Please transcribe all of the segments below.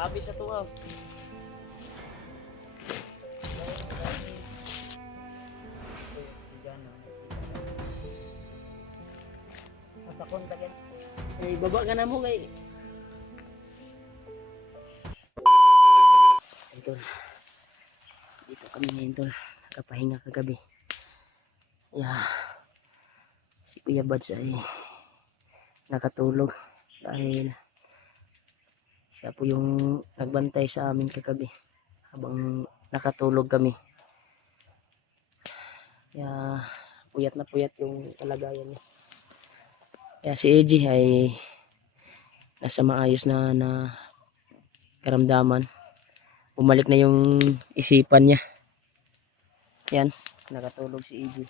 Labi sa tuwa. Matakon tagan. Eh baba ka na mo kay. Idol. Dito kami ngayon tol. Nakapahinga kagabi. Yeah. Si Kuya Bads ay nakatulog dahil siya po yung nagbantay sa amin kagabi habang nakatulog kami. Kaya puyat na puyat yung kalagayan niya. Kaya si AJ ay nasa maayos na karamdaman. Bumalik na yung isipan niya. Yan, nakatulog si AJ.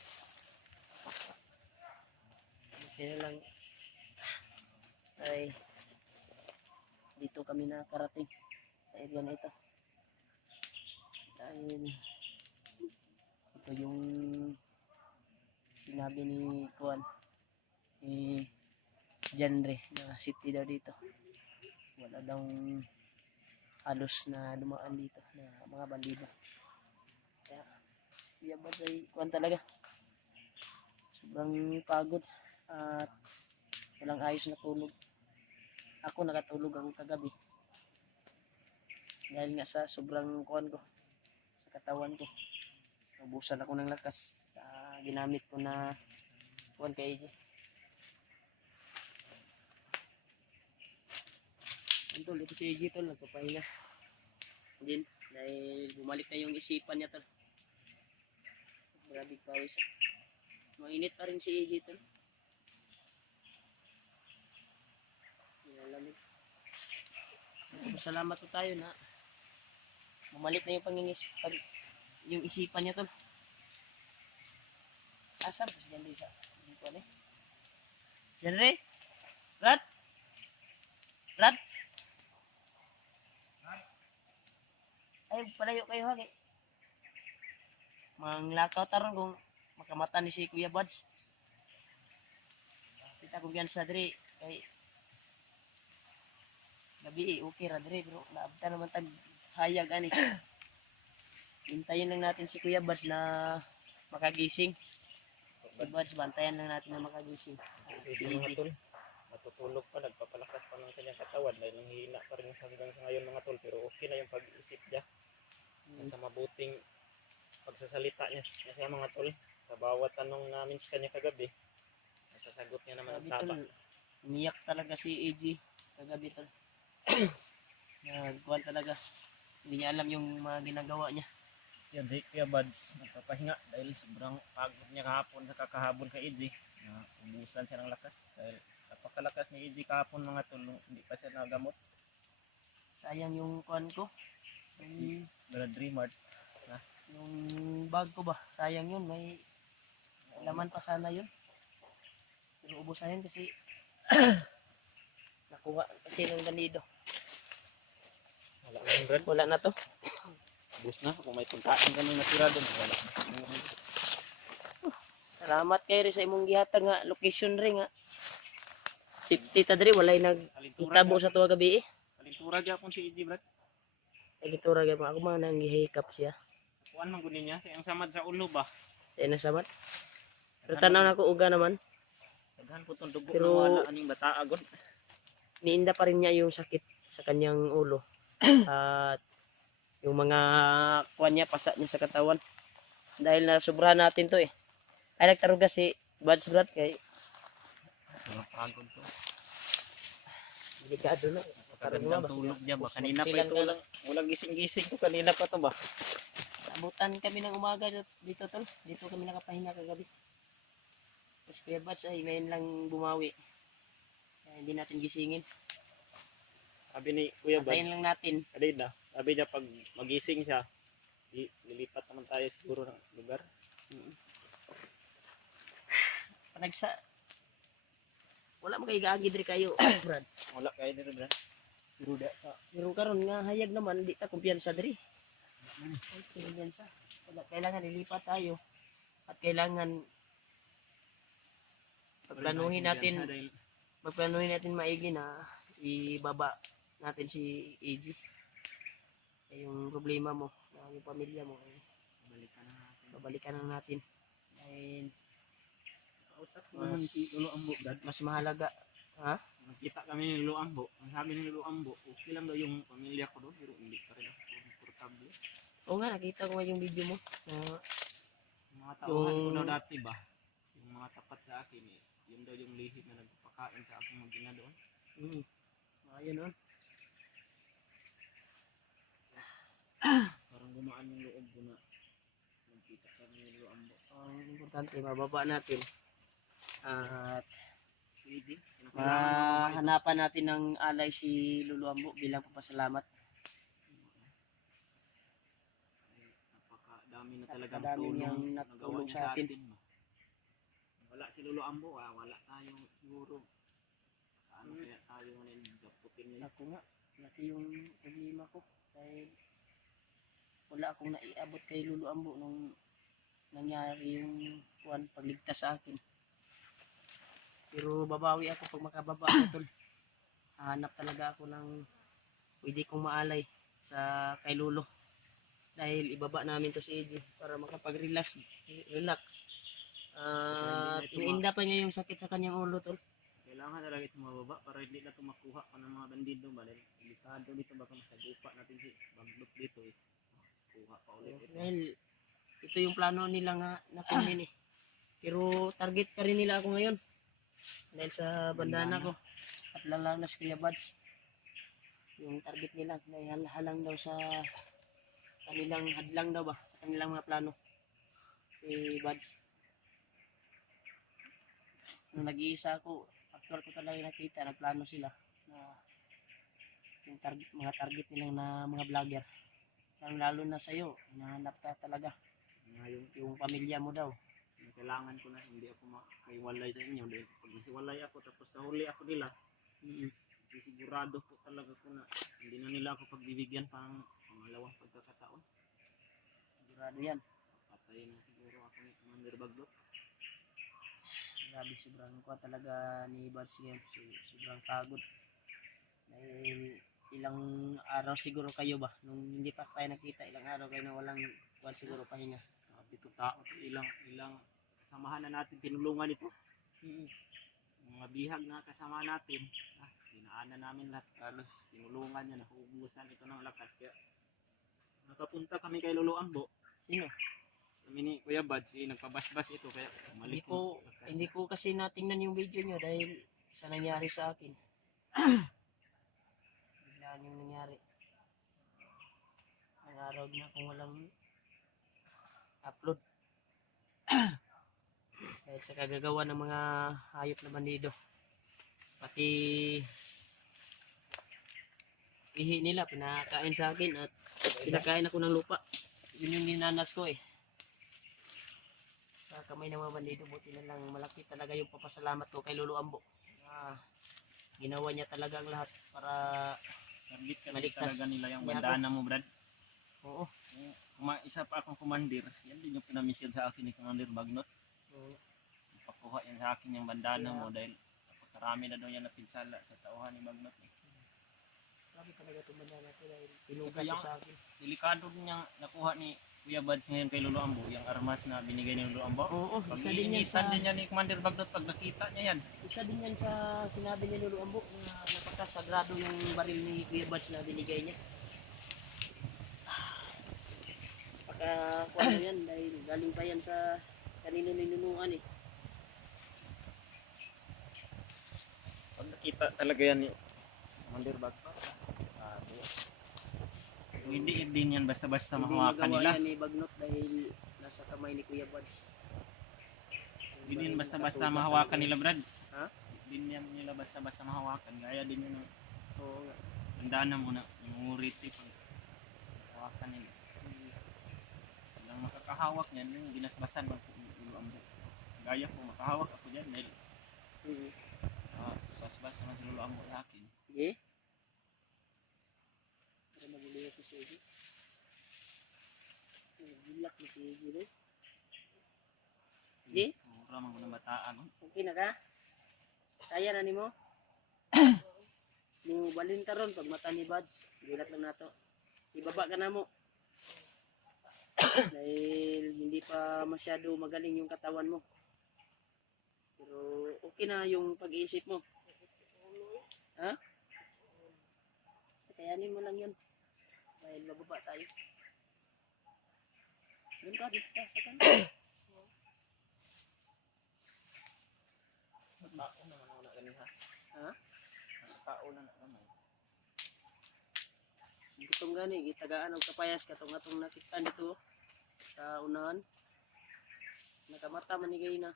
Kaya lang ay dito kami nakarating sa area na ito. Dahil ito yung sinabi ni Kuan ni Janre na city daw dito. Wala daw halos na dumaan dito na mga bandido. Kaya Kuya Bads ay Kuan talaga. Sobrang pagod at walang ayos na tulog. Ako nakatulog ako kagabi. Dahil nga sa sobrang kuan ko sa katawan ko. Ubusan ako ng lakas sa ginamit ko na kuan kay AJ. Tol, ito si AJ tol, nagpapahinga din dahil bumalik na yung isipan niya tol. Grabe pawis. Mainit pa rin si AJ tol. Nilalamig. Salamat po tayo na bumalik na yung yung isipan niya tol. Asam po si Janre sa dito ano eh. Janre? Rat? Rat? Ay, palayo kayo ha. Manglakaw taron kung makamata ni si Kuya Bads. Kita kong yan sa dre. Kay gabi okay ra dre. Pero naabta naman tag hayag ani. Hintayin lang natin si Kuya Bads na makagising. Si Bads, bantayan lang natin na makagising. Si EJ. Matutulog pa, nagpapalakas pa ng kanyang katawan dahil nanghihina pa rin hanggang sa ngayon mga tol, pero okay na yung pag-iisip niya. Nasa mabuting pagsasalita niya siya mga tol. Sa bawat tanong namin sa kanya kagabi, nasasagot niya naman ang tama. Umiyak talaga si AJ kagabi tol. Nagkuhan talaga. Hindi niya alam yung mga ginagawa niya. Yan si Kuya Bads, nagpapahinga dahil sobrang pagod niya kahapon sa kakahabon kay AJ. Ubusan siya ng lakas dahil napakalakas ni AJ kahapon mga tol, hindi pa siya nagamot. Sayang yung kuhan ko. Si Brad Dreamart. Yung bag ko ba? Sayang yun. May laman pa sana yun. Pero ubos na yun kasi nakuha kasi ng bandido. Wala na yung Brad. Wala na to. Ubus na. Kung may pagkain ka nung natira doon, wala na. Salamat kayo rin sa imong gihatag nga location rin nga. Safety ta diri walay nagitabo sa tuwa gabi eh. Kalintura gyapon si AJ Brad. Nagitura gyud ako man nang gihikap siya. Kuan man gud niya sa ang samad sa ulo ba. Sa ina sabat. Pero tanaw na ko uga naman. Daghan po tong dugo Pero na wala aning bataa gud. Niinda pa rin niya yung sakit sa kanyang ulo. At yung mga kuwan niya pasa niya sa katawan. Dahil na sobrahan natin to eh. Ay nagtaruga si Bads Brad kay Pagod to. delikado na. Karagdag tulog niya ba? Kanina pa ito lang. Walang gising-gising ko. Kanina pa to ba? Abutan kami ng umaga dito tol. Dito kami nakapahinga kagabi. Tapos Kuya Bads ay ngayon lang bumawi. Kaya hindi natin gisingin. Sabi ni Kuya Bads. Patayin lang natin. Aday na. Sabi niya pag magising siya, lilipat naman tayo siguro ng lugar. Panagsa. Wala mo kayo gaagi diri kayo, Brad. Wala kayo dito Brad. Pero karon nga hayag naman di ta kumpiyansa diri. Kumpiyansa. Kailangan ilipat tayo at kailangan pagplanuhin natin maigi na ibaba natin si AJ. yung problema mo, yung pamilya mo, Balikan na natin. babalikan na natin. Dahil Kausap ko naman si Lolo Ambo, Brad. mas mahalaga. Ha? Nakita kami ni Lolo Ambo. Ang sabi ni Lolo Ambo, okay lang daw yung pamilya ko doon, pero hindi pa rin ako komportable. Oo nga, nakita ko nga yung video mo. Yung mga tauhan ko Yung- daw dati ba, yung mga tapat sa akin, yun daw yung lihim na nagpapakain sa aking mag-ina doon. Ayun no. Parang gumaan yung loob ko na nagkita kami ni Lolo Ambo. Ang importante, mababa natin. At Pwede. Kinakailangan mahanapan natin ng alay si Lolo Ambo bilang papasalamat. napakadami na talagang Napakadami tulong niyang na natulong gawa niya sa atin. ba. Wala si Lolo Ambo, wala tayo siguro. Saan kaya tayo daputin niya? Ako nga, laki yung problema ko. Dahil wala akong naiabot kay Lolo Ambo nung nangyari yung pagligtas sa akin. Pero babawi ako pag makababa ako tol. Hahanap talaga ako ng pwede kong maalay sa kay Lolo. Dahil ibaba namin to si Eddie para makapag-relax. At iniinda pa niya yung sakit sa kanyang ulo tol. Kailangan talaga ito mababa para hindi na ito makuha pa ng mga bandido ba. Dahil delikado dito baka masagupa natin si baglok dito eh. Kuha pa ulit ito. Dahil ito yung plano nila nga na kunin eh. Pero target pa rin nila ako ngayon. Dahil sa bandana ko. At lalo na si Kuya Buds. Yung target nila na halang daw sa kanilang hadlang daw ba. Sa kanilang mga plano. Si Buds. Nung nag-iisa ako, actual ko talaga nakita, nagplano sila na yung mga target nilang na mga vlogger. Lalo na sa'yo, hinahanap ka talaga. Ngayon, Yung pamilya mo daw. kailangan ko na hindi ako makaiwalay sa inyo. Dahil pag nasiwalay ako tapos nahuli ako nila, sisigurado po talaga ko na hindi na nila ako pagbibigyan pang pangalawang pagkakataon. Sigurado yan. Patayin na siguro ako ni Commander Baglot. Grabe, sobrang kuha talaga ni Buds ngayon. Sobrang pagod. Dahil ilang araw siguro kayo ba? Nung hindi pa kayo nakita, ilang araw kayo na walang kuha siguro pahinga. Sabi to tao to, ilang kasamahan na natin tinulungan ito. Yung mga bihag na kasama natin, dinaanan namin lahat. Halos tinulungan niya, nakuubusan ito ng lakas. Kaya nakapunta kami kay Lolo Ambo. Sino? Kami ni Kuya Buds, nagpabasbas ito. Kaya Hindi ko kasi natingnan yung video nyo dahil isa nangyari sa akin. Biglaan yung nangyari. Ang araw na kung walang upload. Dahil sa kagagawa ng mga hayop na bandido. Pati ihi nila pinakain sa akin at pinakain ako ng lupa. Yun yung ninanas ko eh. Sa kamay ng mga bandido, buti na lang malaki talaga yung papasalamat ko kay Lolo Ambo. Ginawa niya talaga ang lahat para target kasi maligtas talaga nila yung niya bandana mo, Brad. oo. Isa pa akong commander, yan din yung pinamisil sa akin ni Commander Baglot. Pakuha yan sa akin yung bandana mo dahil napakarami na daw yan napinsala sa tauhan ni Baglot. Grabe talaga itong bandana ko dahil pinugat Saka ko sa akin. Delikado din yung nakuha ni Kuya Buds ngayon kay Lolo Ambo, yung armas na binigay ni Lolo Ambo. Oo, Pag isa din yan sa din yan ni Commander Baglot pag nakita niya yan. isa din yan sa sinabi ni Lolo Ambo na napakasagrado yung baril ni Kuya Buds na binigay niya. Pagkakuha na yan dahil galing pa yan sa kanino ninunuan eh. Pag nakita talaga yan ni Commander Baglot. Hindi din yan basta-basta mahawakan Hindi nila. magawa yan ni Bagnot dahil nasa kamay ni Kuya Buds. Hindi yan basta-basta mahawakan nila, Brad. Ha? Hindi yan nila basta-basta mahawakan. Gaya din yun ang Oo nga. bandana mo na yung uriti pag hawakan nila. Walang makakahawak niyan, yung ginasbasan ng Lolo Ambo. Gaya ko, makahawak ako dyan dahil basbas naman si Lolo Ambo sa akin. Sige. Para magulo ko si Eddie. Gilak ni si Eddie rin. Sige. Mura mga ng bataan. Okay na ka? Kaya na ni mo? Ni mo balin ka ron pag mata ni Buds. Gilat lang nato. ibaba ka na mo. Dahil hindi pa masyado magaling yung katawan mo. Pero okay na yung pag-iisip mo. Ha? Kayanin mo lang yun. Dahil bababa tayo. Doon ka, dito ka. Saan? Tao naman ako na ganun ha. Ha? Tao na naman. Gutong gani, gitagaan og kapayas katong atong nakita dito sa unahan. Nakamata manigay na.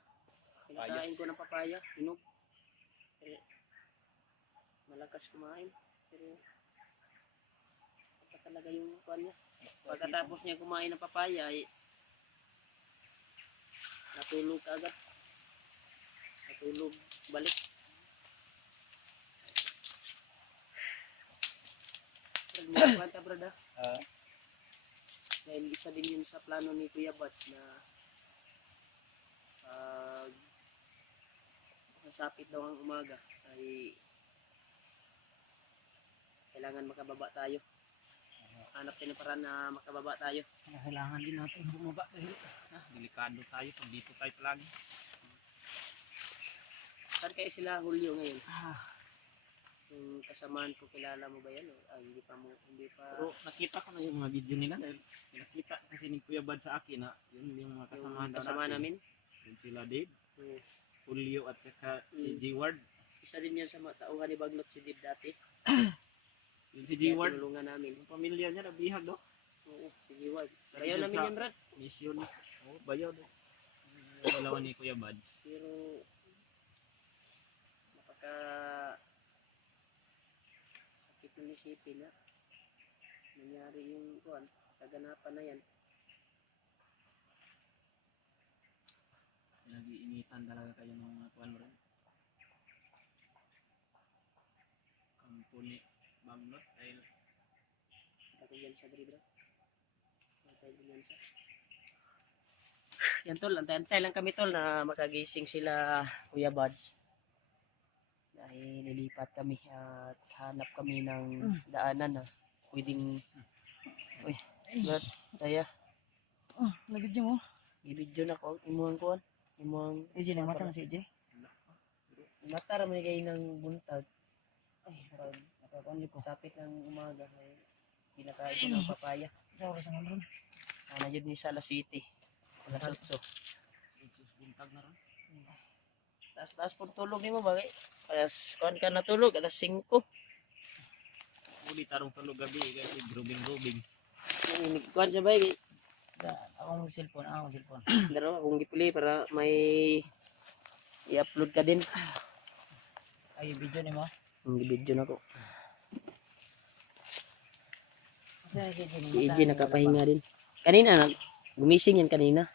Pinakain ko ng papaya, hinog. Pero, malakas kumain. Pero apa talaga yung kuan niya. Pagkatapos niya kumain ng papaya, ay natulog agad. Natulog balik. Kwanta brada. Dahil isa din yun sa plano ni Kuya Bats na pag masapit daw ang umaga ay kailangan makababa tayo. Hanap tayo ng paraan na makababa tayo. Kailangan din natin bumaba dahil delikado tayo pag dito tayo palagi. Saan kayo sila Julio ngayon? Yung kasamaan ko, kilala mo ba yan? Hindi pa mo, hindi pa. Pero nakita ko na yung mga video nila dahil nakita kasi ni Kuya Bad sa akin na yun yung mga kasama namin. Yun sila Dave, Hmm. Julio at saka si G-Ward. Isa din yan sa mga tauhan ni Baglot si Dib dati. Yung si Kaya G-Ward, tinulungan namin. yung pamilya niya nabihag do. Oo, si G-Ward. Sa Bayaw dun namin sa yan, Brad. Mission. Oh, bayaw do. Yung dalawa ni Kuya Bad. Pero napaka sakit ng isipin na nangyari yung kuan sa ganapan na yan. Nag-iinitan talaga kayo ng mga kuwan mo rin. Kampo ni Baglot dahil Ako yan sa Brad. Yan tol, antay-antay lang kami tol na makagising sila Kuya Buds. Dahil nilipat kami at hanap kami ng daanan na pwedeng Brad, kaya Nabidyo mo? i-video na ko, imuhang kuhan. Imuhang EJ, nagmata na si EJ? mata ramay kayo ng buntag. Ay, Pag nakakuan ko. sapit ng umaga ay pinakain ko ng papaya. Sa oras ng amron. Ana yun ni Sala City. Alas 8. buntag na rin. Taas po tulog ni mo ba? Alas kuhan ka natulog, alas 5. Uli tarong tulog gabi kasi grubing-grubing. Kuhan siya ba? Akong cellphone, Daro akong gipili para may i-upload ka din. Ay, video ni mo? Ang video na ko. Si Si EJ nakapahinga din. Kanina, gumising yan kanina.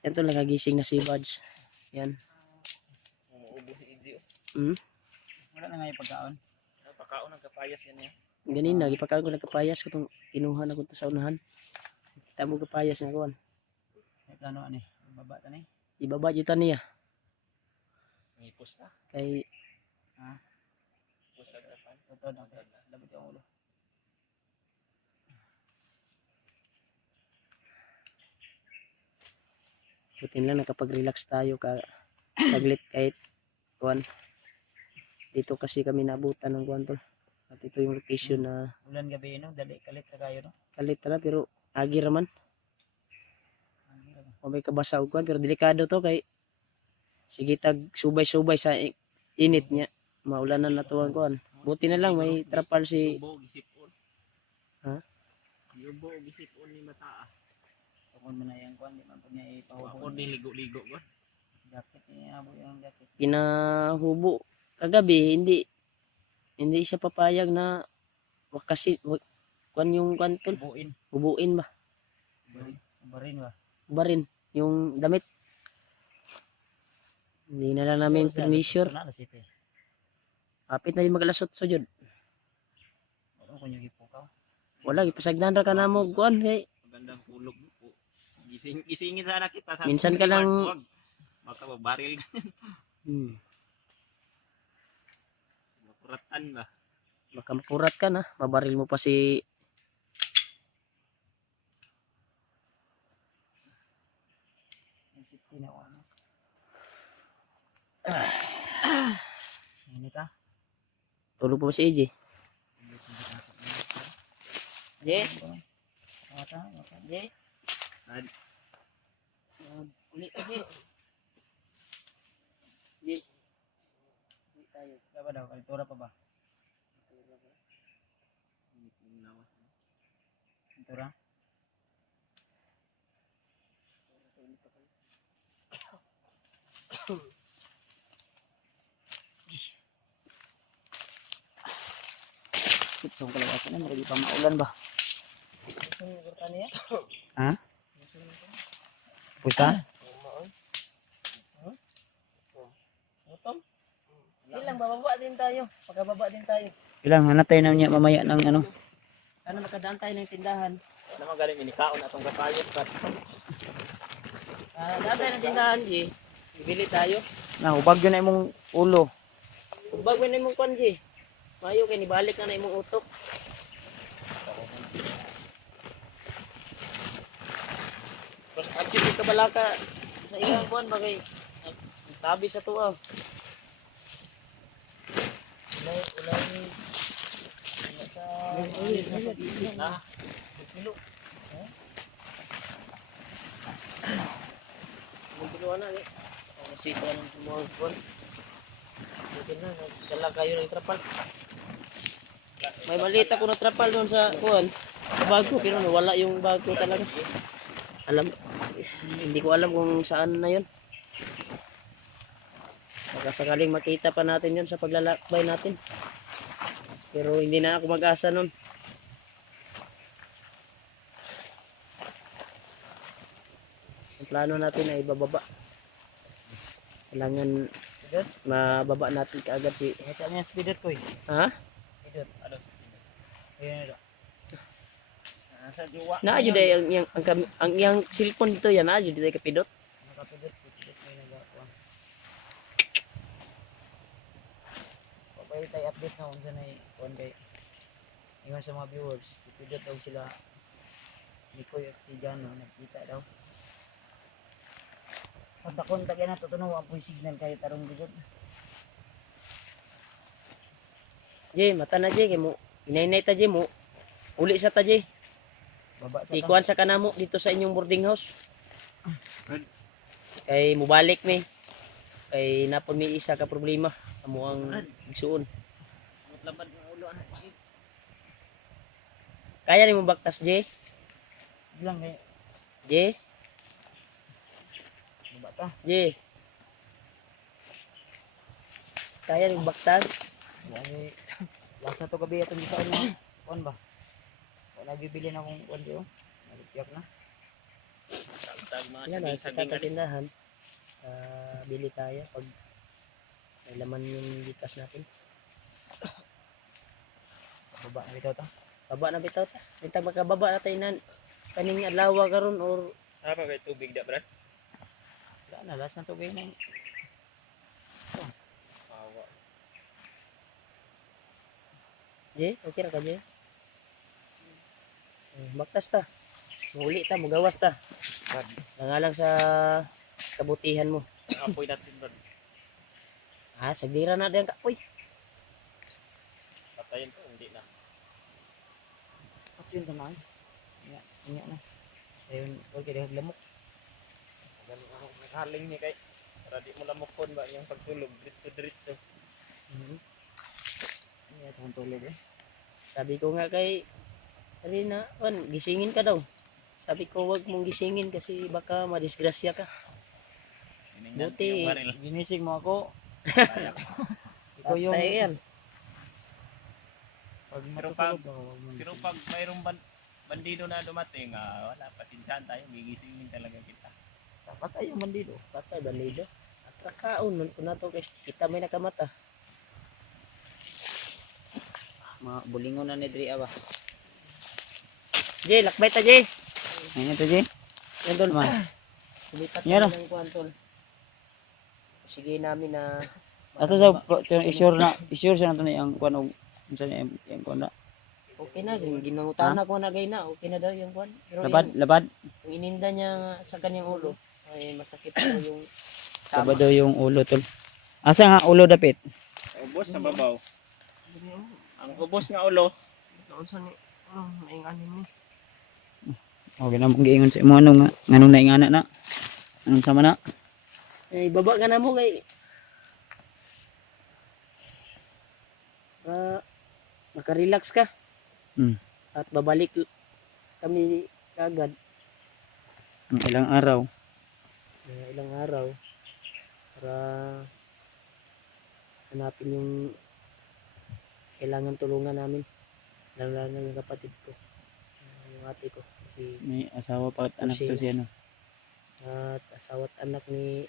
Yan to, nakagising na si Buds. Yan. Umuubo si EJ. Wala na nga yung pagkaon. Pakaon ng kapayas yan eh. Ganina, gipakaon ko nagkapayas ko itong kinuha na ko ito sa unahan. Kita mo kapayas na kuhan. May plano ani. Baba ta ni. Ibaba dito niya. May pusta. Kay Pusta dapan. Totoo na. Labot yung ulo. butin lang nakapag-relax tayo saglit kahit kuhan. Dito kasi kami nabutan ng kuhan tol. At ito yung location na Ulan gabi no, dali kalit na kayo no. kalit na pero agi raman. O may kabasa og kuhan pero delikado to kay sige tag subay-subay sa init niya. Maulanan na to ang kuhan. Buti na lang may trapal si Yubo gisipon. Ha? Yubo gisipon ni mataa. Kung man na yung kuan, di man po niya Ako ipahubo. niligo-ligo ko. Jacket niya, abo yung jacket. pinahubo kagabi hindi siya papayag na kasi kuhan yung kuhan tol. Buin. Hubuin ba? Barin ba? Barin yung damit. Hindi na lang namin permission. Sana na site. Kapit na yung maglasot so jud. Ano kung yung ipukaw? Wala gipasagdan ra ka na mo kuhan kay Magandang kulog po. Gisingin sana kita sa Minsan ka lang- baka mabaril ka. hmm, Makuratan ba? Baka mapurat ka na. Mabaril mo pa si... Ang safety na wanas. Init ah. Tulog pa ba si AJ? Jay? Wata, wata. Jay? Ulit ka, Jay. Jay. Ulit tayo. Kaya daw, kalitura pa ba? Kalitura? Isang kalawasan na, hindi pa maulan ba? Ha? Pusta? Gutom? Ilang bababa din tayo. Pagkababa din tayo. Ilang, hanap tayo na niya mamaya ng ano. Sana makadaan tayo ng tindahan. Naman galing minikaon atong kapayos pa. Daan tayo ng tindahan, G. Bibili tayo. Hubag yun na imong ulo. Ubag na imong kwan, G. Mayo kay nibalik na imong utok. Tapos actually kabalaka sa ilang kwan bagay tabi sa tuwa. Na. Magduluan na, nasita ng mga kwan. Buti na, nagdala kayo ng trapal. May balita ko na trapal doon sa kuwan. Sa bago, pero nawala yung bago talaga. Hindi ko alam kung saan na yun. Baka sakaling makita pa natin yun sa paglalakbay natin. Pero hindi na ako mag-asa nun. Ang plano natin ay bababa. Kailangan mababa natin kaagad si... Ito niya speedot ko eh. Ha? Speedot. Ano speedot? Ayan ito. Nasa diwa. Naadyo day ang yang cellphone dito yan, naadyo day kapidot. Nakapidot. Speedot ko yung nagawa. Papay tayo update na kung saan ay kuhan kay. Ingat sa mga viewers. Speedot daw sila. Nikoy at si Jano. Nagkita daw. Kontak-kontak yan na tutunaw. Ang signal kayo tarong dito. Jay, mata na Jay, kay mo inainay ta Jay mo. Uli sa ta Jay. Baba sa Ikuan sa kanamo dito sa inyong boarding house. Kay mubalik mi. Kay napon mi isa ka problema. Amo ang igsuon. Samot laban ng ulo. Kaya ni mo baktas Jay? Bilang kayo. Jay? Baba ta. Jay. Kaya ni mo baktas? Dahil last na to gabi itong dito na kuhan ba? Kung nagbibili na akong kuhan diyo. Nagpiyak na. Tag mga Yan na, sa saging-saging tindahan. Bili tayo pag may laman yung litas natin. Baba na bitaw ta. Baba na bitaw ta. Bintang makababa na tayo na kaning adlaw karon or Apa kay tubig da brad? Wala na, last na to gabi na. Awa. Jay, okay ra ka Jay? Baktas ta. Muli ta, mugawas ta. Nangalang sa kabutihan mo. Apoy natin brad. Sagdira na diyan ka. Uy, Patayin to hindi na. At yun ta na. Inya na. Ayun, okay dahil lamok. Ganun ako naghaling ni kay para di mo lamokon ba yung pagtulog diretso. Inya sa tulog eh. sabi ko nga kay Rina, gisingin ka daw. Sabi ko wag mong gisingin kasi baka madisgrasya ka. Buti. Ginising mo ako. Ikaw Patay yung yan. pag Pero matutulog ako. wag mong Pero gising. pag mayroong bandido na dumating, wala, pasensyahan tayo, gigisingin talaga kita. Dapat ay yung bandido. Patay balido. At kakaon nun ko na to kasi kita may nakamata. Mga bulingon na ni Dri ba? Jay, lakbay ta Jay. Ayun ito, Jay. Yan tol. Tama. Sumipat Yan, na ng kuwan tol. Sige namin na Ato sa isure siya na to na yung kuan og Unsa yung kuan na? Okay na rin, ginangutana ko na gay na, okay na daw yung kuan. Pero Labad. yung ininda niya sa kanyang ulo, ay masakit daw yung Labad daw yung ulo tol. Asa nga ulo dapit? Ubos sa babaw. Ang ubos nga ulo. Noon sa ni, may anim ni. O ginamong giingon sa imo ano nga nganong naingana na. Anong sama na? Eh, baba ka na mo kay makarelax ka. At babalik kami kagad Ang ilang araw. ilang araw para hanapin yung kailangan tulungan namin, lalo na yung kapatid ko, yung ate ko, kasi May asawa pa at anak to Kasi- siya no. at asawa at anak ni